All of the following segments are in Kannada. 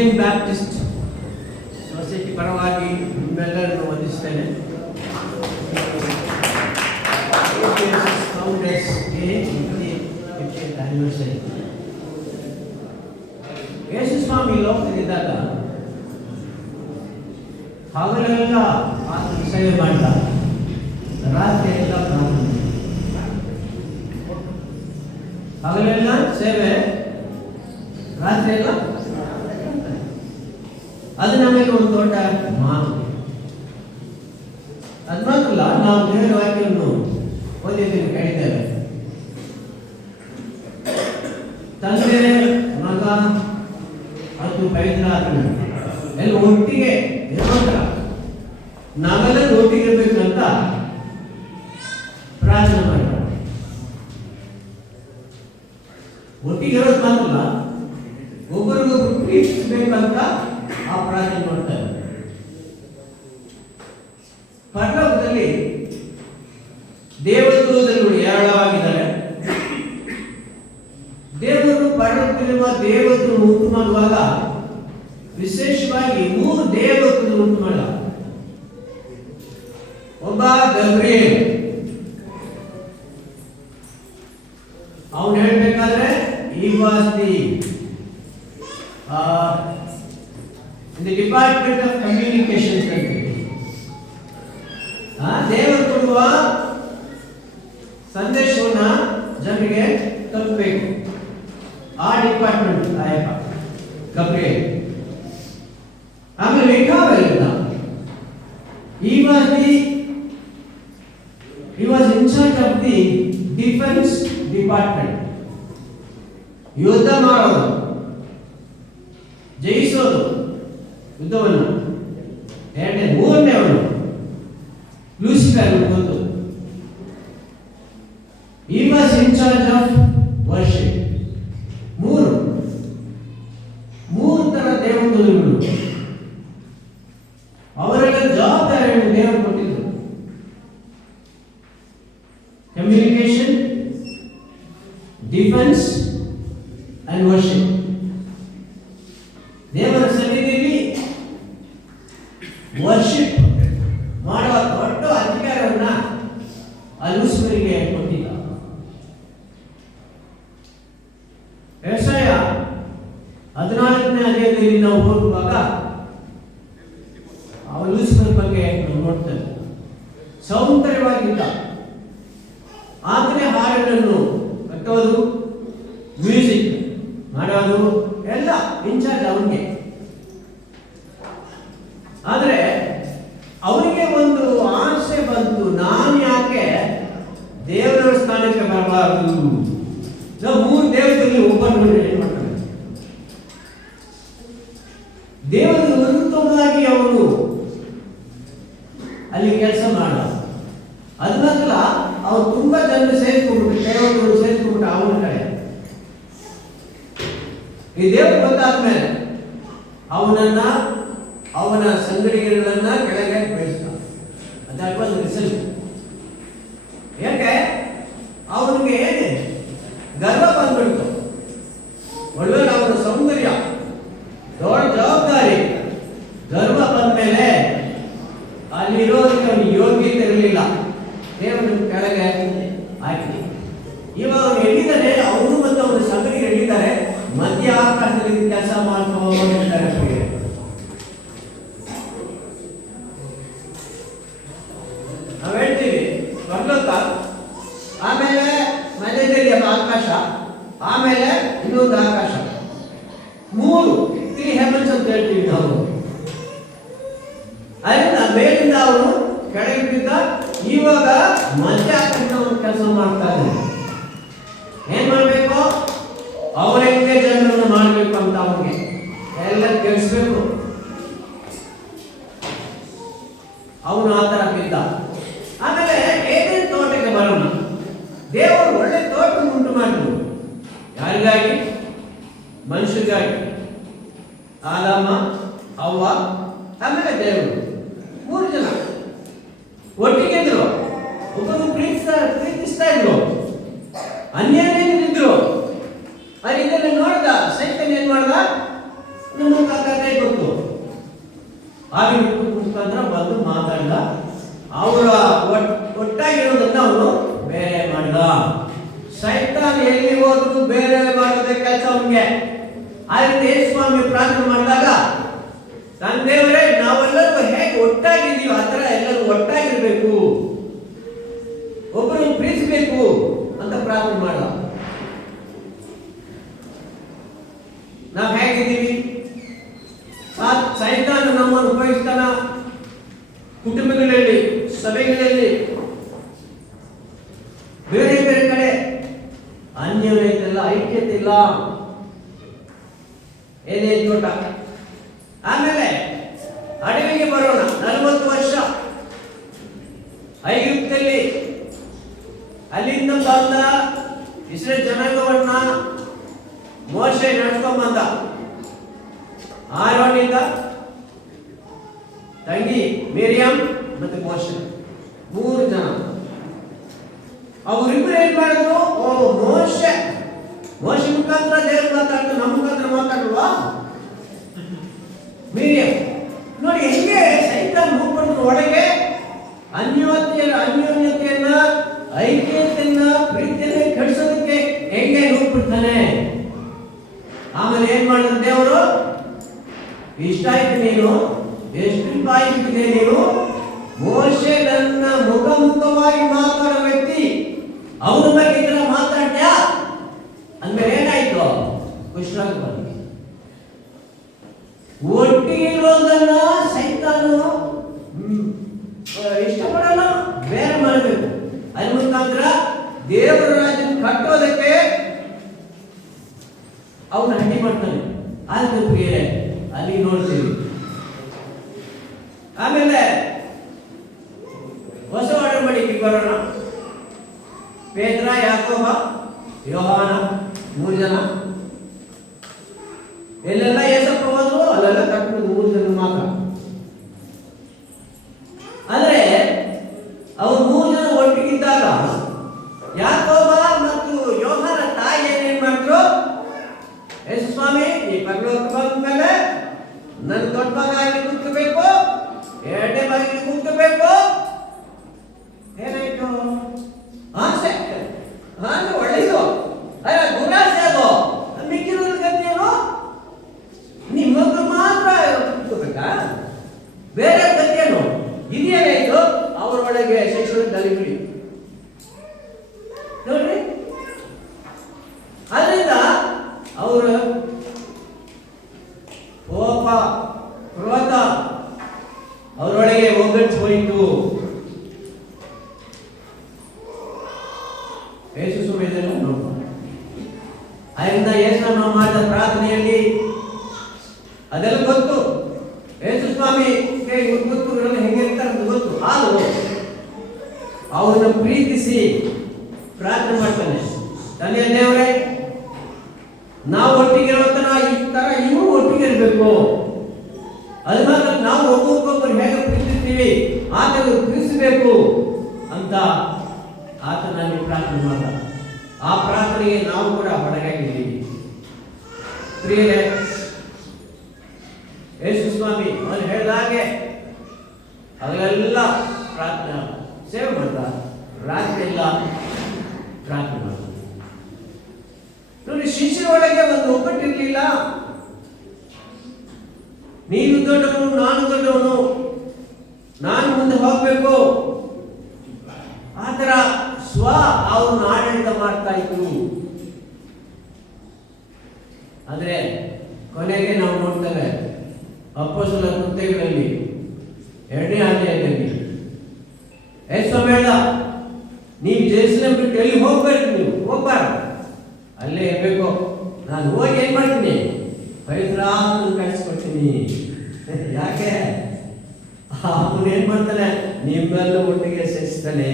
ಕ್ರಿಶ್ಚಿಯನ್ ಬ್ಯಾಪ್ಟಿಸ್ಟ್ ಸೊಸೈಟಿ ಪರವಾಗಿ ನಿಮ್ಮೆಲ್ಲರನ್ನು ವಂದಿಸ್ತೇನೆ. ಯೇಸು ಸ್ವಾಮಿ ಲೋಕದಲ್ಲಿದ್ದಾಗ ಹಗಲೆಲ್ಲ ಆತನ ಸೇವೆ ಮಾಡ್ದ, ರಾತ್ರಿ ಎಲ್ಲ ಪ್ರಾರ್ಥನೆ. ಹಗಲೆಲ್ಲ ಸೇವೆ, ರಾತ್ರಿ ಎಲ್ಲ. ಅದು ನಮಗೆ ಒಂದು ದೊಡ್ಡ ಮಾತು. ಅದು ಮಾತ್ರಲ್ಲ, ನಾವು ದೇವರ ವಾಕ್ಯವನ್ನು ಓದಿದ್ದೀವಿ, ಕೇಳಿದ್ದೇವೆ. ತಂದೆ, ಮಗ ಮತ್ತು ಪವಿತ್ರಾತ್ಮ ಎಲ್ಲ ಒಟ್ಟಿಗೆ ಇರೋದ್ರ ನಾವೆಲ್ಲ ಒಟ್ಟಿಗೆ ಇರ್ಬೇಕಂತ ಪ್ರಾರ್ಥನೆ ಮಾಡ್ತಾರೆ. ಒಟ್ಟಿಗೆ ಇರೋದು ಮಾತ್ರಲ್ಲ, ಒಬ್ಬರಿಗೊಬ್ಬರು ಪ್ರೀತಿಸಬೇಕಂತ ಆ ಪ್ರಾರ್ಥನೆ ಮಾಡ್ತಾರೆ. ಪರಲೋಕದಲ್ಲಿ ದೇವದೂತರುಗಳು ಹೇರಳವಾಗಿದ್ದಾರೆ. ದೇವರು ಪರಲೋಕದಲ್ಲಿರುವ ದೇವದೂತರು ಉಂಟು ಮಾಡುವಾಗ ವಿಶೇಷವಾಗಿ 3 ದೇವದೂತರು ಉಂಟು ಮಾಡ. ಒಬ್ಬ ಗಬ್ರಿಯೇಲ್, ಅವನು ಹೇಳ್ಬೇಕಾದ್ರೆ he was in the department of communications ಅಂತ. ದೇವರು ಕೊಡುವ ಸಂದೇಶವನ್ನ ಜನರಿಗೆ ತಲುಪಬೇಕು, ಆ ಡಿಪಾರ್ಟ್ಮೆಂಟ್ ಆಯಪ್ಪ ಗಬ್ರಿಯೇಲ್. ಆಮೇಲೆ ಮಿಕಾವೇಲ್, he was in charge of the defense department. ಯುದ್ಧ ಮಾಡೋದು, ಜಯಿಸೋದು ಯುದ್ಧವನ್ನು. ಮೂರನೇವನು ಲೂಸಿಫರ್ ಬಂದು, he was in charge of worship. ಮೂರು ತರ ದೇವದೂತರುಗಳು, ಅವರೆಲ್ಲ ಜವಾಬ್ದಾರಿಯನ್ನು ದೇವರು ಕೊಟ್ಟಿದ್ರು. Communication, defence and worship. ದೇವರ ಸನ್ನಿಧಿಯಲ್ಲಿ ವರ್ಷಿಪ್ ಮಾಡುವ ದೊಡ್ಡ ಅಧಿಕಾರವನ್ನ ಆ ಲೂಸಿಫರಿಗೆ ಕೊಟ್ಟಿದ್ದ. ಯೆಶಾಯ 14ನೇ ಅಧ್ಯಾಯದಲ್ಲಿ ನಾವು ಓದುವಾಗ ಆ ಲೂಸಿಫರ್ ಬಗ್ಗೆ ನಾವು ನೋಡ್ತೇವೆ. ಸೌಂದರ್ಯವಾಗಿದ್ದ, ಆತನೇ ಹಾಡುಗಳನ್ನು ಕಟ್ಟೋದು, ಮ್ಯೂಸಿಕ್ ಮಾಡೋದು ಎಲ್ಲ ಇನ್ಚಾರ್ಜ್ ಅವನಿಗೆ. ಆದರೆ ಅವನಿಗೆ ಒಂದು ಆಸೆ ಬಂತು, ನಾನು ಯಾಕೆ ದೇವರ ಸ್ಥಾನಕ್ಕೆ ಬರಬಾರದು? ನಾವು 3 ದೇವತೆಯಲ್ಲಿ ಒಬ್ಬರು ಏನ್ ಮಾಡ್ತಾರೆ, ದೇವರ ವಿರುದ್ಧವಾಗಿ ಅವನು ಅಲ್ಲಿ ಕೆಲಸ ಮಾಡ. ಅದು ಮಾತ್ರ ಅವ್ರು ತುಂಬಾ ಜನರು ಸೇರಿಸ್ಕೊಂಡ್ಬಿಟ್ಟು, ಕೆಲವರು ಸೇರಿಸ್ಕೊಂಡ್ಬಿಟ್ಟು ಅವನ ಕಡೆ. ಈ ದೇವರು ಗೊತ್ತಾದ್ಮೇಲೆ ಅವನನ್ನ, ಅವನ ಸಂಗಡಿಗರನ್ನ ಕೆಳಗೆ ಬೆಳೆಸ್ತ. ಅದಾಗುವ ರಿಸಲ್ಟ್. ಯಾಕೆ ಅವನಿಗೆ ಗರ್ವ ಬಂದ್ಬಿಡ್ತು. ಒಳ್ಳೆ ಅವನ ಸೌಂದರ್ಯ, ದೊಡ್ಡ ಜವಾಬ್ದಾರಿ, ಗರ್ವ ಬಂದ್ಮೇಲೆ ಅಲ್ಲಿರೋದಕ್ಕೆ ಅವನಿಗೆ ಯೋಗ್ಯತೆ ಇರಲಿಲ್ಲ. ದೇವರು ಕೆಳಗೆ ಹಾಕಿ ಇವಾಗ ಅವನು ಎಲ್ಲಿದ್ದಾನೆ, ಅವನು ಮತ್ತು ಅವನ ಸಂಗಡಿಗರು ಎಲ್ಲಿದ್ದಾರೆ, ಮಧ್ಯ ಆಕಾಶದಲ್ಲಿ ಕೆಲಸ ಮಾಡ್ತಾರೆ. ನಾವು ಹೇಳ್ತೀವಿ ಪರಲೋಕ, ಆಮೇಲೆ ಮಧ್ಯದಲ್ಲಿ ಆಕಾಶ, ಆಮೇಲೆ ಇನ್ನೊಂದು ಆಕಾಶ, 3 ಹೆವನ್ಸ್ ಅಂತ ಹೇಳ್ತೀವಿ ನಾವು. ಅದರಿಂದ ಮೇಲಿಂದ ಅವನು ಕೆಳಗೆ ಬಿದ್ದ, ಇವಾಗ ಮಧ್ಯ ಆಕಾಶದ ಕೆಲಸ ಮಾಡ್ತಾ ಇದ್ದಾನೆ. ಏನ್ ಮಾಡ್ಬೇಕು, ಅವರಿಗೆ ಜನರನ್ನು ಮಾಡಬೇಕು ಅಂತ ಅವನಿಗೆ ಎಲ್ಲ ಕೇಳಿಸ್ಬೇಕು. ಅವನು ಆ ತರ ಬಿದ್ದ. ಆಮೇಲೆ ಏನೇನು ತೋಟಕ್ಕೆ ಬರೋಣ, ದೇವರು ಒಳ್ಳೆ ತೋಟ ಉಂಟು ಮಾಡಿದ್ರು. ಯಾರಿಗಾಗಿ? ಮನುಷ್ಯರಿಗಾಗಿ. ಆದಾಮ, ಅವ್ವ, ಆಮೇಲೆ ದೇವರು, 3 ಜನ ಒಟ್ಟಿಗೆ ಇದ್ರು. ಒಬ್ಬರು ಪ್ರೀತಿಸ್ತಾ ಇದ್ರು, ಅನ್ಯಾಯವಾಗಿದ್ರು. ಇದನ್ನು ನೋಡ್ದ ಸೈತನ್ ಏನ್ ಮಾಡ್ದ, ನಮ್ಮ ಆಗಿ ಮುಖಾಂತರ ಬಂದು ಮಾತಾಡಿದ. ಅವರ ಒಟ್ಟಾಗಿರೋದನ್ನ ಅವನು ಬೇರೆ ಮಾಡಿದ. ಸೈತಾನ್ ಎಲ್ಲಿ ಹೋದ್ರು ಬೇರೆ ಮಾಡೋದೇ ಕೆಲಸ ಅವನಿಗೆ. ಆದ್ರೆ ಯೇಸುಸ್ವಾಮಿ ಪ್ರಾರ್ಥನೆ ಮಾಡಿದಾಗ, ನನ್ನ ದೇವರೇ, ನಾವೆಲ್ಲರೂ ಹೇಗೆ ಒಟ್ಟಾಗಿದ್ದೀವಿ ಆ ಥರ ಎಲ್ಲರೂ ಒಟ್ಟಾಗಿರ್ಬೇಕು, ಒಬ್ಬರನ್ನು ಪ್ರೀತಿಸಬೇಕು ಅಂತ ಪ್ರಾರ್ಥನೆ ಮಾಡ. ನಾವು ಹೇಗಿದ್ದೀವಿ? ಸೈತಾನ ನಮ್ಮನ್ನು ಉಪಯೋಗಿಸ್ತಾನ. ಕುಟುಂಬಗಳಲ್ಲಿ, ಸಭೆಗಳಲ್ಲಿ, ಬೇರೆ ಬೇರೆ ಕಡೆ ಅನ್ಯೋನ್ಯತೆ ಇಲ್ಲ, ಐಕ್ಯತೆ ಇಲ್ಲ, ಏನೇ ತೋಟ. ಆಮೇಲೆ ಅಡವಿಗೆ ಬರೋಣ. 40 ವರ್ಷ ಐಗುಪ್ತದಲ್ಲಿ, ಅಲ್ಲಿಂದ ಬಂದ ಇಸ್ರೇಲ್ ಜನಾಂಗವನ್ನ ಮೋಶೆ ನಡೆಸ್ಕೊಂಡ್ ಬಂದ. ಆರೋನಿಂದ ತಂಗಿ ಮಿರಿಯಂ ಮತ್ತೆ ಮೋಶೆ, 3 ಜನ. ಅವರಿಬ್ಬರು ಏನ್ ಮಾಡಿದ್ರು? ಮೋಶೆ ಮುಖಾಂತರ ದೇವರು ಮಾತಾಡ್ತಾರೆ, ನಮ್ಮ ಮುಖಾಂತರ ಮಾತಾಡುವ ಮಿರಿಯಂ. ನೋಡಿ ಹೆಂಗೆ ಸೈತಾನ್ ಮೂರ್ಪಡಿದ್ರು ಒಳಗೆ ಅನ್ಯೋನ್ಯತೆಯನ್ನ, ಐಕ್ಯತೆಯನ್ನ, ಪ್ರೀತಿಯನ್ನ ಕೆಡಿಸೋದಕ್ಕೆ ಹೆಂಗೆ ನೋಡ್ಬಿಡ್ತಾನೆ. ಆಮೇಲೆ ಏನ್ ಮಾಡಿದ್ರು ದೇವರು? ಇಷ್ಟ ಆಯ್ತು, ನೀನು ಎಷ್ಟು ಬಾಯಿದೆ, ನೀನು ಮೋಶೆ ನನ್ನ ಮುಖಾಮುಖವಾಗಿ ಮಾತಾಡೋ ವ್ಯಕ್ತಿ, ಅವನ ಬಗ್ಗೆ ಈ ತರ ಮಾತಾಡ್ತೀಯಾ ಅಂದ್ಮೇಲೆ ಏನಾಯ್ತು? ಕುಷ್ಠರೋಗ ಬಂದ. ಒಟ್ಟಿಗೆ ಇರೋದನ್ನ ಸೈತಾನು ಇಷ್ಟಪಡಲ್ಲ, ಬೇರೆ ಮಾಡಬೇಕು. ಅದ್ರ ಮುಖಾಂತರ ದೇವರ ರಾಜ್ಯ ಕಟ್ಟೋದಕ್ಕೆ ಅವನು ಹಂಡಿ ಮಾಡ್ತಾನೆ. ಆದ್ರೆ ಬೇರೆ ಅಲ್ಲಿ ನೋಡ್ತೀವಿ. ಆಮೇಲೆ ಹೊಸ ಒಡಂಬಡಿಕೆ ಬರೋಣ. ಪೇತ್ರ, ಯಾಕೋಬ, ಯೋಹಾನ, 3 ಜನ. ಎಲ್ಲೆಲ್ಲ ಏಸಪ್ಪ ಹೋದ್ರು ಅಲ್ಲೆಲ್ಲ ಕಟ್ಟಿದ್ರು 3 ಜನ ಮಾತ್ರ. ಆದ್ರೆ ಅವ್ರು 3 ಜನ ಒಟ್ಟಿಗಿದ್ದಾಗ ಯಾಕೋಬ ಮತ್ತು ಯೋಹಾನ ತಾಯಿ ಏನೇನ್ ಮಾಡಿದ್ರು? ಯೇಸುಸ್ವಾಮಿ, ಈ ಪರಲೋಕಕ್ಕೆ ಬಂದ್ಮೇಲೆ ನನ್ನ ದೊಡ್ಡ ಮಗ ಆಗಿ ಕೂತ್ಕೋಬೇಕು, 2ನೇ ಮಗನಿಗೆ ಕೂತ್ಕೋಬೇಕು. ಏನಾಯ್ತು? ಆಸೆ ಒಳ್ಳೆಯದು, ದುರಾಸೆ. ಅದು ಮಿಕ್ಕಿರೋದ್ರ ಗತಿಯೇನು? ನಿಮ್ಮೊಬ್ಬರು ಮಾತ್ರ ಕೂತ್ಕೋಬೇಕಾ? ಬೇರೆ ಗತಿಯೇನು? ಇದೇನಾಯ್ತು? ಅವರೊಳಗೆ ಶಿಕ್ಷಣದಲ್ಲಿ ಬಿಡಿ ನೋಡ್ರಿ. ಅದರಿಂದ ಅವರ ಕೋಪ, ಕ್ರೋಧ ಅವರೊಳಗೆ ಒಗ್ಗಟ್ಟು ಹೋಯಿತು. ಯೇಸು ಸಮಯದಲ್ಲಿ ನೋಡ್ಬೋದು. ಅದರಿಂದ ಯೇಸು ನಾವು ಮಾಡಿದ ಪ್ರಾರ್ಥನೆಯಲ್ಲಿ ಅದೆಲ್ಲ ಗೊತ್ತು. ಯೇಸು ಸ್ವಾಮಿಗೆ ಗೊತ್ತು, ಹೆಂಗಿರ್ತಾರೆ ಅಂತ ಗೊತ್ತು. ಆದರೂ ಅವರನ್ನು ಪ್ರೀತಿಸಿ ಪ್ರಾರ್ಥನೆ ಮಾಡ್ತಾನೆ. ತಂದೆಯ ದೇವರೇ, ನಾವು ಒಟ್ಟಿಗೆ ಇರೋತನ ಈ ತರ ಇನ್ನೂ ಒಟ್ಟಿಗೆ ಇರಬೇಕು. ಅದು ಮಾತ್ರ ನಾವು ಒಬ್ಬೊಬ್ಬರು ಹೇಗೆ ಪ್ರೀತಿಸ್ತೀವಿ ಆತನು ಪ್ರೀತಿಸಬೇಕು ಅಂತ ಆತನಲ್ಲಿ ಪ್ರಾರ್ಥನೆ ಮಾಡ. ಆ ಪ್ರಾರ್ಥನೆಗೆ ನಾವು ಕೂಡ ಹೊರಗಾಗಿದ್ದೀವಿ. ಪ್ರಿಯರೇ, ಯೇಸು ಸ್ವಾಮಿ ಅವನು ಹೇಳಿದ ಹಾಗೆ ಅವೆಲ್ಲ ಪ್ರಾರ್ಥನೆ ಸೇವೆ ಮಾಡ್ತಾ, ರಾತ್ರಿ ಎಲ್ಲ ಪ್ರಾರ್ಥನೆ ಮಾಡ್ತಾರೆ. ನೋಡಿ, ಶಿಷ್ಯರೊಳಗೆ ಒಂದು ಒಗ್ಗಟ್ಟಿರಲಿಲ್ಲ. ನೀನು ದೊಡ್ಡವನು, ನಾನು ದೊಡ್ಡವನು, ನಾನು ಮುಂದೆ ಹೋಗ್ಬೇಕು, ಆ ಥರ ಅವನು ಆಡಳಿತ ಮಾಡ್ತಾ ಇದ್ರು. ಆದ್ರೆ ಕೊನೆಗೆ ನಾವು ನೋಡ್ತೇವೆ ಅಪೊಸ್ತಲರ ಕೃತ್ಯಗಳಲ್ಲಿ 2ನೇ ಅಧ್ಯಾಯದಲ್ಲಿ ಯೇಸು ಹೇಳ್ದ, ನೀವು ಜೆರುಸಲೇಮ್ ಬಿಟ್ಟು ಎಲ್ಲಿ ಹೋಗ್ಬಾರ್ದು, ನೀವು ಹೋಗ್ಬಾರ್ದು, ಅಲ್ಲೇ ಇರಬೇಕು. ನಾನು ಹೋಗಿ ಏನ್ ಮಾಡ್ತೀನಿ? ಪವಿತ್ರಾತ್ಮನ ಕಳಿಸ್ಕೊಡ್ತೀನಿ. ಯಾಕೆ? ಅವನು ಏನ್ ಮಾಡ್ತಾನೆ? ನಿಮ್ಮೆಲ್ಲ ಒಟ್ಟಿಗೆ ಸೇರಿಸ್ತಾನೆ.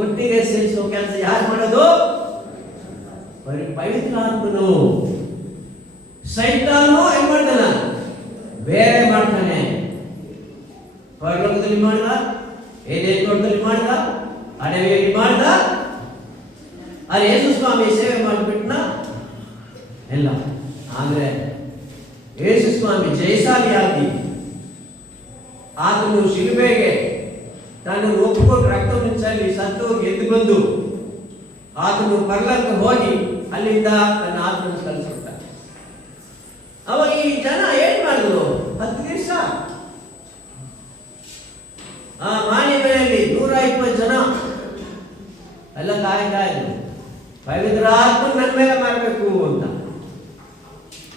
ಒಟ್ಟಿಗೆ ಸೇರಿಸೋ ಕೆಲಸ ಯಾರು ಮಾಡೋದು? ಪವಿತ್ರಾತ್ಮನು. ಸೈತಾನು ಏನ್ ಮಾಡ್ತಾನ? ಬೇರೆ ಮಾಡ್ತಾನೆ. ಪರಲೋಕದಲ್ಲಿ ಮಾಡ್ದ, ಏನೇ ತೋಟದಲ್ಲಿ ಮಾಡ್ದ, ಅಡವಿಯಲ್ಲಿ ಮಾಡ್ದ. ಅಲ್ಲಿ ಯೇಸು ಸ್ವಾಮಿ ಸೇವೆ ಮಾಡಿಬಿಟ್ನ ಎಲ್ಲ. ಆದ್ರೆ ಯೇಸು ಸ್ವಾಮಿ ಜಯಶಾಲಿಯಾಗಿ ಆತನು ಶಿಲುಬೆಗೆ ತನ್ನನ್ನು ಒಪ್ಪಿಕೊಂಡು ರಕ್ತವನ್ನು ಚೆಲ್ಲಿ ಸತ್ತು ಎದ್ದು ಬಂದು ಆತನು ಪರಲೋಕಕ್ಕೆ ಹೋಗಿ ಅಲ್ಲಿಂದ ತನ್ನ ಆತ್ಮನ್ನು ಕಳಿಸ್ಕೊಡ್ತಾನೆ. ಅವಾಗ ಈ ಜನ ಏನ್ ಮಾಡಿದ್ರು? 10 ದಿವಸ ಆ ಮಾನಿ ಮನೆಯಲ್ಲಿ 120 ಜನ ಎಲ್ಲ ಕಾಯ್ತಾ ಇದ್ರು, ಪವಿತ್ರ ಆತ್ಮ ನನ್ನ ಮೇಲೆ ಮಾಡಬೇಕು ಅಂತ.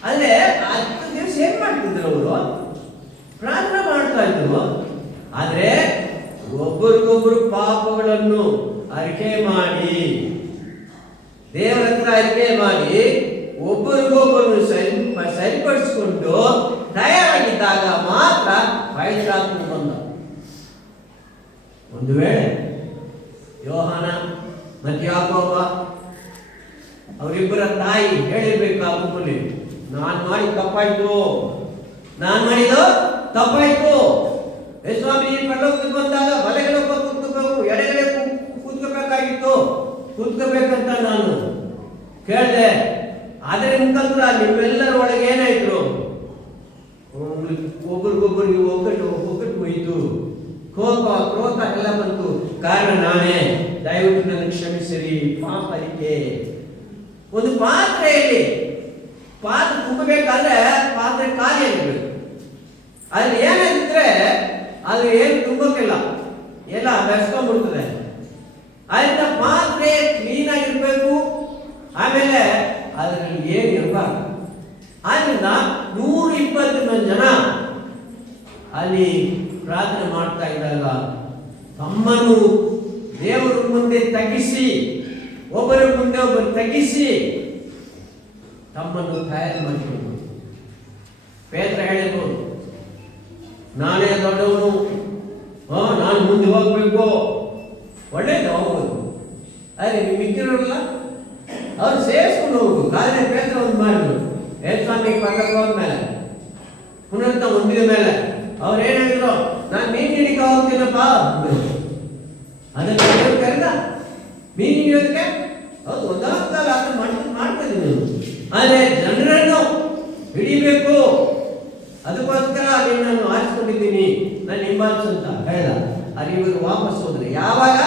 ಅಲ್ಲೇ 10 ದಿವಸ ಏನ್ ಮಾಡ್ತಿದ್ರು? ಅವರು ಪ್ರಾರ್ಥನೆ ಮಾಡ್ತಾ ಇದ್ರು. ಆದ್ರೆ ಒಬ್ಬರಿಗೊಬ್ಬರು ಪಾಪಗಳನ್ನು ಅರಿಕೆ ಮಾಡಿ, ದೇವರ ಹತ್ರ ಅರಿಕೆ ಮಾಡಿ, ಒಬ್ಬರಿಗೊಬ್ಬರು ಸರಿಪಡಿಸಿಕೊಂಡು ತಯಾರಾಗಿದ್ದಾಗ ಮಾತ್ರ ಪವಿತ್ರಾತ್ಮ ಬಂದ. ಒಂದು ವೇಳೆ ಯೋಹಾನ ಮತ್ತು ಯಾಕೋಬ ಅವರಿಬ್ಬರ ತಾಯಿ ಹೇಳಿರ್ಬೇಕು ಆ ಮಗುಲಿ, ನಾನು ಮಾಡಿದ ತಪ್ಪಾಯ್ತು, ಸ್ವಾಮಿ ಪರಲೋಕಕ್ಕೆ ಬಂದಾಗ ಬಲೆಗಳೊಬ್ಬ ಕೂತ್ಕೋಬೇಕು, ಎಡೆಗಳೇ ಕೂತ್ಕೋಬೇಕಂತ ನಾನು ಕೇಳಿದೆ. ಅದರ ಮುಖಾಂತರ ನಿಮ್ಮೆಲ್ಲರ ಒಳಗೆ ಏನಾಯ್ತು? ಒಬ್ರಿಗೊಬ್ಬರಿಗೆ ಒಗ್ಗಟ್ಟು ಹೋಯಿತು, ಕೋಪ ಕ್ರೋಧ ಎಲ್ಲ ಬಂತು. ಕಾರಣ ನಾನೇ, ದಯವಿಟ್ಟು ನನಗೆ ಕ್ಷಮಿಸಿರಿ. ಪಾಪರಿಗೆ ಒಂದು ಪಾತ್ರೆಯಲ್ಲಿ ಪಾತ್ರೆ ತುಂಬಬೇಕಾದ್ರೆ ಪಾತ್ರೆ ಖಾಲಿ ಆಗಿರ್ಬೇಕು. ಅದ್ರಲ್ಲಿ ಏನಾಗಿದ್ರೆ ಅದು ಏನು ತುಂಬಕ್ಕಿಲ್ಲ, ಎಲ್ಲ ಬೆಸ್ಕೊಂಡ್ಬಿಡ್ತದೆ. ಅದರಿಂದ ಪಾತ್ರೆ ಕ್ಲೀನ್ ಆಗಿರ್ಬೇಕು. ಆಮೇಲೆ ಅದರಲ್ಲಿ ಏನು ಇರಬಾರ್ದು. ಆದ್ರಿಂದ 120 ಜನ ಅಲ್ಲಿ ಪ್ರಾರ್ಥನೆ ಮಾಡ್ತಾ ಇದ್ದಾಗ ತಮ್ಮನ್ನು ದೇವರ ಮುಂದೆ ತಗ್ಗಿಸಿ, ಒಬ್ಬರ ಮುಂದೆ ಒಬ್ಬರು ತಗ್ಗಿಸಿ ತಮ್ಮನ್ನು ತಯಾರು ಮಾಡಿಕೊಂಡು ಪೇತ್ರ ಹೇಳಿರ್ಬೋದು, ನಾನೇ ದೊಡ್ಡವನು, ನಾನು ಮುಂದೆ ಹೋಗ್ಬೇಕು, ಒಳ್ಳೇದು ಹೋಗ್ಬೋದು. ಆದರೆ ನೀವು ಮಿಕ್ಕಿರೋಲ್ಲ, ಅವ್ರು ಸೇರಿಸ್ಕೊಂಡು ಹೋಗ್ಬೇಕು. ಆದರೆ ಪೇತ್ರ ಒಂದು ಮಾಡಿದ್ರು, ಸ್ವಾಮಿಗೆ ಪಕ್ಕಕ್ಕೆ ಹೋದ್ಮೇಲೆ ಪುನರ್ತ ಹೊಂದಿದ ಮೇಲೆ ಅವ್ರು ಏನ್ ಹೇಳಿದ್ರು? ನಾನು ಮೀನು ಹಿಡಿಕ ಹೋಗ್ತೀನಪ್ಪ. ಅದನ್ನು ಕರೆದ ಮೀನು ಹಿಡಿಯೋದಕ್ಕೆ ಹೌದು ಒಂದಾದ ಮಾಡ್ತಾ ಇದ್ದೀನಿ. ಆದರೆ ಜನರನ್ನು ಹಿಡಿಬೇಕು, ಅದಕ್ಕೋಸ್ಕರ ನಿನ್ನನ್ನು ಆರಿಸ್ಕೊಂಡಿದ್ದೀನಿ, ನಾನು ಹಿಂಬಾಲಿಸು ಅಂತ ಹೇಳ್ದ. ಅಲ್ಲಿ ಇವರು ವಾಪಸ್ ಹೋದ್ರೆ ಯಾವಾಗ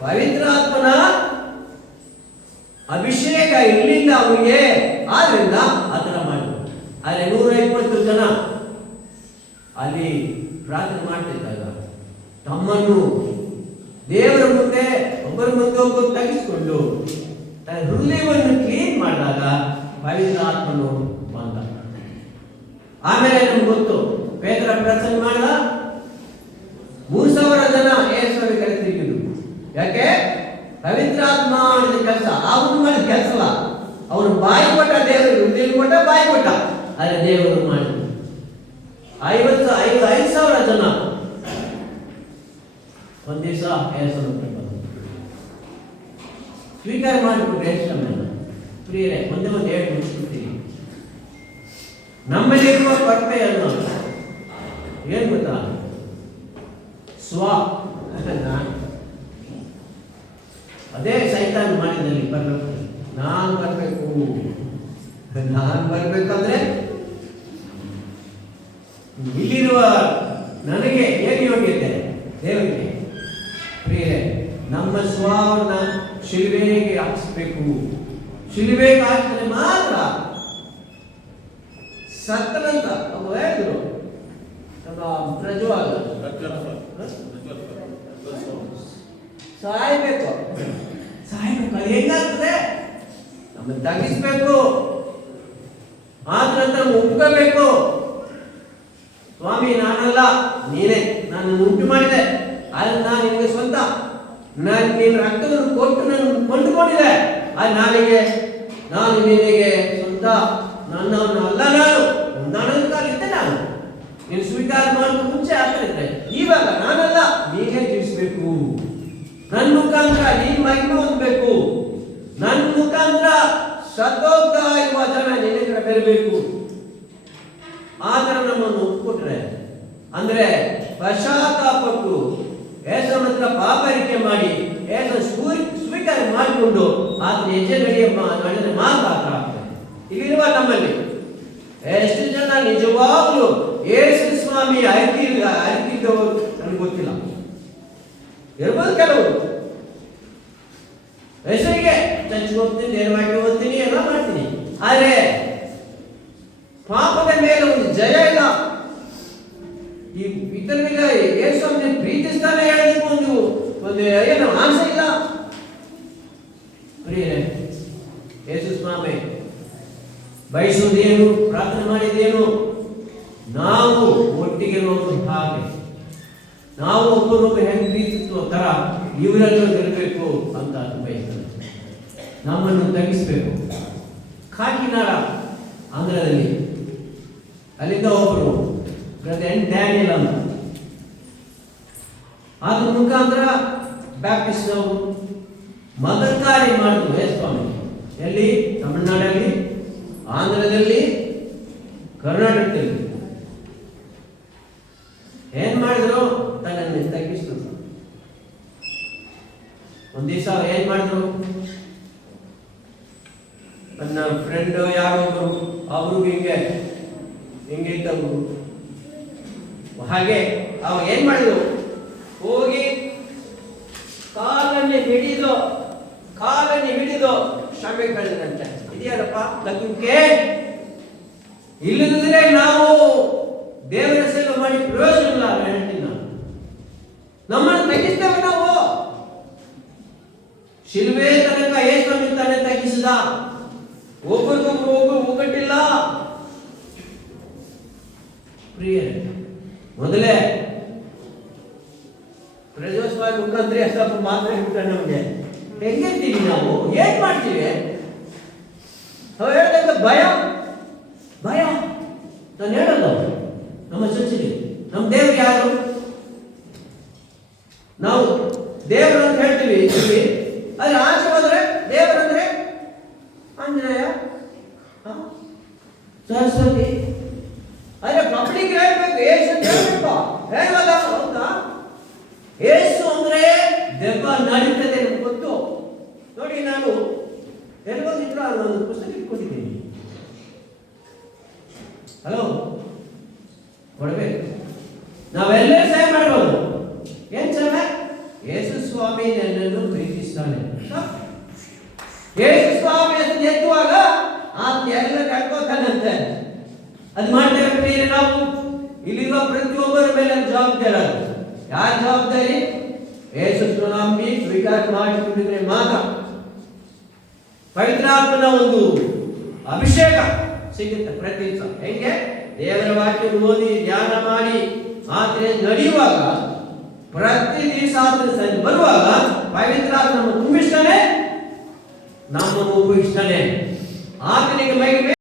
ಪವಿತ್ರಾತ್ಮನ ಅಭಿಷೇಕ ಇಲ್ಲಿಂದ ಅವನಿಗೆ ಆದ್ರಿಂದ ಆ ಥರ ಮಾಡಿದ್ರು. ಆದರೆ 120 ಜನ ಅಲ್ಲಿ ಪ್ರಾರ್ಥನೆ ಮಾಡ್ತಿದ್ದಾಗ ತಮ್ಮನ್ನು ದೇವರ ಮುಂದೆ ಒಬ್ಬರ ಮುಂದೆ ಒಬ್ಬರು ತಗ್ಗಿಸಿಕೊಂಡು ತನ್ನ ಹೃದಯವನ್ನು ಕ್ಲೀನ್ ಮಾಡಿದಾಗ ಪವಿತ್ರಾತ್ಮನು ಬಂದ. ಆಮೇಲೆ ನಮ್ಗೆ ಗೊತ್ತು, ಪೇತ್ರ ಪ್ರಸಂಗ ಮಾಡಿದ 3,000 ಜನ ಯೇಸುವಿಗೆ ಕರೆತಿದ್ರು. ಯಾಕೆ? ಪವಿತ್ರಾತ್ಮ ಮಾಡಿದ ಕೆಲಸ. ಅವನು ಮಾಡಿದ ಕೆಲಸ ಅಲ್ಲ, ಅವನು ಬಾಯಿ ಕೊಟ್ಟ, ದೇವರು ಹೃದಯ ಕೊಟ್ಟ, ಬಾಯಿ ಕೊಟ್ಟ. ಆದರೆ ದೇವರು ಮಾಡಿದ್ರು 5,000 ಜನ ಒಂದು ದಿವಸ ಯೇಸುವನ್ನು ಸ್ವೀಕಾರ ಮಾಡಿಬಿಟ್ರು. ಯೇಸುವನ್ನು ಪ್ರಿಯರೇ, ಒಂದೇ ಒಂದು ಹೇಳಿ ಮುಗಿಸ್ಬಿಡ್ತೀನಿ. ನಮ್ಮಲ್ಲಿರುವ ಕೊರತೆ ಅನ್ನೋ ಏನ್ ಗೊತ್ತಾ? ಅದೇ ಸೈತಾನ್ ಮಾಡಿದಲ್ಲಿ ಬರ್ಬೇಕು. ನಾನು ಬರ್ಬೇಕಂದ್ರೆ ಇಲ್ಲಿರುವ ನನಗೆ ಏನು ಯೋಗ್ಯತೆ? ದೇವರಿಗೆ ಪ್ರಿಯರೇ, ನಮ್ಮ ಸ್ವವನ್ನ ಶಿಲುಬೆಗೆ ಹಾಕಿಸ್ಬೇಕು. ಶಿಲುಬೆಗೆ ಹಾಕಿದ್ರೆ ಮಾತ್ರ ಸತ್ತನಂತ ಅವರು ಹೇಳಿದ್ರು. ನಮ್ಮ ಪ್ರಜ್ವಾಲ ಸಾಯ್ಬೇಕು. ಅದು ಹೆಂಗಾಗ್ತದೆ? ನಮ್ಮನ್ನು ತಗ್ಗಿಸ್ಬೇಕು, ಆದ ನಂತರ ಒಪ್ಕೋಬೇಕು. ಸ್ವಾಮಿ ನಾನಲ್ಲ, ನೀನೇ ನಾನು ಉಂಟು ಮಾಡಿದೆ, ಆದ್ರೆ ನಾನು ನಿಮಗೆ ಸ್ವಂತ, ನಾನು ನೀನು ರಕ್ತವನ್ನು ಕೊಟ್ಟು ನಾನು ಕೊಂಡುಕೊಂಡಿದೆ, ಅದು ನಾನು ನಿನಗೆ ಸ್ವಂತ, ನನ್ನವನ್ನ ಅಲ್ಲ, ನಾನಿದ್ದೆ. ನಾನು ನೀನು ಸ್ವೀಕಾರ ಮಾಡೋದು ಮುಂಚೆ ಆಗ್ತಿದ್ರೆ, ಇವಾಗ ನಾನಲ್ಲ, ನೀನೇ ತಿಳಿಸ್ಬೇಕು. ನನ್ನ ಮುಖಾಂತರ ನೀನು ಮಹಿಮೆ ಹೊಂದಬೇಕು. ನನ್ನ ಮುಖಾಂತರ ಸತ್ತೋಗ್ತಾ ಇರುವ ಜನ ನಿನ್ನ ಹತ್ರ ಬರಬೇಕು. ಆ ಥರ ನಮ್ಮನ್ನು ಒಪ್ಪಿಕೊಟ್ರೆ, ಅಂದ್ರೆ ಪಶ್ಚಾತ್ತಾಪಟ್ಟು ಏಸನ ಹತ್ರ ಪಾಪರಿಕೆ ಮಾಡಿ ಏಸನ ಸ್ವೀಕಾರ ಮಾಡಿಕೊಂಡು ಆತನ ಹೆಜ್ಜೆ ನಡೆದರೆ ಮಾತ್ರ ಆ ಥರ ಆಗ್ತದೆ. ಇಲ್ಲಿರುವ ನಮ್ಮಲ್ಲಿ ಎಷ್ಟು ಜನ ನಿಜವಾಗ್ಲೂ ಯೇಸು ಸ್ವಾಮಿ ಅರಿತಿದ್ದಾರೆ ಗೊತ್ತಿಲ್ಲ. ಇರ್ಬೋದು ಕೆಲವರು ಹೆಸರಿಗೆ ಚರ್ಚ್ಗೆ ಹೋಗ್ತೀನಿ, ನೇರವಾಗಿ ಓದ್ತೀನಿ, ಎಲ್ಲ ಮಾಡ್ತೀನಿ. ಆದರೆ ಪಾಪದ ಮೇಲೆ ಒಂದು ಜಯ ಇಲ್ಲ. ಈ ಇದರ ಮೇಲೆ ಯೇಸು ಪ್ರೀತಿಸ್ತಾನೆ ಹೇಳೋದಕ್ಕೆ ಒಂದು ಏನು ಆಸೆ ಇಲ್ಲ. ಪ್ರಿಯರೇ, ಯೇಸು ಸ್ವಾಮಿ ಬಯಸುವುದೇನು, ಪ್ರಾರ್ಥನೆ ಮಾಡಿದೇನು? ನಾವು ಒಟ್ಟಿಗೆ ನೋಡುವ ಹಾಗೆ, ನಾವು ಒಬ್ಬರೊಬ್ಬ ಹೆಂಗೆ ಪ್ರೀತಿಸುವ ತರ ಇವರೆಲ್ಲರೂ ಇರಬೇಕು ಅಂತ ಬಯಸ್ತಾರೆ. ನಮ್ಮನ್ನು ತಗ್ಗಿಸ್ಬೇಕು. ಕಾಕಿನಾಡ ಆಂಧ್ರದಲ್ಲಿ, ಅಲ್ಲಿಂದ ಒಬ್ಬರು ಡ್ಯಾನಿಯಲ್ ಅಂತ, ಅದ್ರ ಮುಖಾಂತರ ಬ್ಯಾಪ್ಟಿಸ್ಟ್ ಅವರು ಮದಕಾರಿ ಮಾಡಿದ್ರು ಯೇಸ್ವಾಮಿ. ಎಲ್ಲಿ? ತಮಿಳುನಾಡಲ್ಲಿ, ಆಂಧ್ರದಲ್ಲಿ, ಕರ್ನಾಟಕದಲ್ಲಿ. ಏನ್ ಮಾಡಿದ್ರು? ತನ್ನನ್ನು ತಗ್ಗಿಸಿದ್ರು. ಒಂದ್ ದಿವಸ ಏನ್ ಮಾಡಿದ್ರು? ನನ್ನ ಫ್ರೆಂಡ್ ಯಾರೊಬ್ರು, ಅವರು ಹಿಂಗೆ ಇದ್ದವರು. ಹಾಗೆ ಅವ ಏನ್ ಮಾಡಿದ್ರು? ಹೋಗಿ ಕಾಲನ್ನು ಹಿಡಿದು ಕ್ಷಮೆ ಕಳೆದಂತ ಇದೆಯಲ್ಲಪ್ಪ ಲಕ್ಕಿಕೆ. ಇಲ್ಲದಿದ್ರೆ ನಾವು ದೇವರ ಸೇವೆ ಮಾಡಿ ಪ್ರಯೋಜನ ಇಲ್ಲ. ಹೇಳ್ತೀನಿ ನಾನು, ನಮ್ಮನ್ನು ತಗ್ಗಿಸ್ತೇವೆ ನಾವು. ಶಿಲ್ವೆ ತನಕ ಯೇಸುವನ್ನು ತಾನೇ ತಗ್ಗಿಸಿದ. ಒಬ್ಬರಿಗೊಬ್ಬರು ಒಗ್ಗಟ್ಟಿಲ್ಲ. ಪ್ರಿಯರೇ, ಮೊದಲೇ ಪ್ರಜೋತ್ಸವ ಮುಖಾಂತರ ಸ್ವಲ್ಪ ಮಾತ್ರ ಹೇಳ್ಬಿಟ್ರೆ ನಮಗೆ ಹೆಂಗಿರ್ತೀವಿ ನಾವು, ಏನ್ ಮಾಡ್ತೀವಿ? ಹೇಳಿದಾಗ ಭಯ ನಾನು ಹೇಳಲ್ಲ. ನಮ್ಮ ಚರ್ಚೆಗೆ ನಮ್ಮ ದೇವರು ಯಾರು? ನಾವು ದೇವರು ಅಂತ ಹೇಳ್ತೀವಿ. ಆದ್ರೆ ಆಚೆ ಹೋದ್ರೆ ದೇವರಂದ್ರೆ ಆಂಜನೇಯ, ಸರಸ್ವತಿ. ಆದ್ರೆ ಪಬ್ಲಿಕ್ ಹೇಳ್ಬೇಕು, ಏಸು ಅಂತ ಹೇಳ್ಬೇಕು. ಹೇಳಲ್ಲ ಹೌದಾ? ಏಸು ಅಂದ್ರೆ ದೆವ್ವ ನಡೀತದೆ ನಮ್ಗೆ ಗೊತ್ತು. ನೋಡಿ, ನಾನು ಎಲ್ಲೋದಿದ್ರು ಒಂದು ಪುಸ್ತಕ ಇಟ್ಕೊಂಡಿದ್ದೀನಿ. ಹಲೋ, ಕೊಡಬೇಕು. ನಾವೆಲ್ಲರೂ ಸೇವೆ ಮಾಡ್ಬೋದು. ಏನ್ ಸೇವೆ? ಯೇಸು ಸ್ವಾಮಿ ನನ್ನನ್ನು ಪ್ರೀತಿಸ್ತಾನೆ. ಯೇಸು ಸ್ವಾಮಿ ಎತ್ತುವಾಗ ಆತ ಎಲ್ಲ ಕಳ್ಕೋತಾನಂತೆ. ಅದು ಮಾಡ್ತೇವೆ ನಾವು. ಇಲ್ಲಿರುವ ಪ್ರತಿಯೊಬ್ಬರ ಮೇಲೆ ಜವಾಬ್ದಾರಿ. ಯಾರ ಜವಾಬ್ದಾರಿ? ಯೇಸು ನಂಬಿ ಸ್ವೀಕಾರ ಮಾಡಿಕೊಂಡಿದ್ರೆ ಮಾತ್ರ ಪವಿತ್ರಾತ್ಮನ ಒಂದು ಅಭಿಷೇಕ ಸಿಗುತ್ತೆ ಪ್ರತಿ ದಿವಸ. ಹೆಂಗೆ? ದೇವರ ವಾಕ್ಯ ಓದಿ ಧ್ಯಾನ ಮಾಡಿ ಆತನ ನಡೆಯುವಾಗ, ಪ್ರತಿ ದಿವಸ ಆತನ ಬರುವಾಗ ಪವಿತ್ರಾತ್ಮ ತುಂಬಿಸ್ತಾನೆ, ನಮ್ಮನ್ನು ಉಪಯೋಗಿಸ್ತಾನೆ. ಆತನಿಗೆ ಮಹಿಮೆ.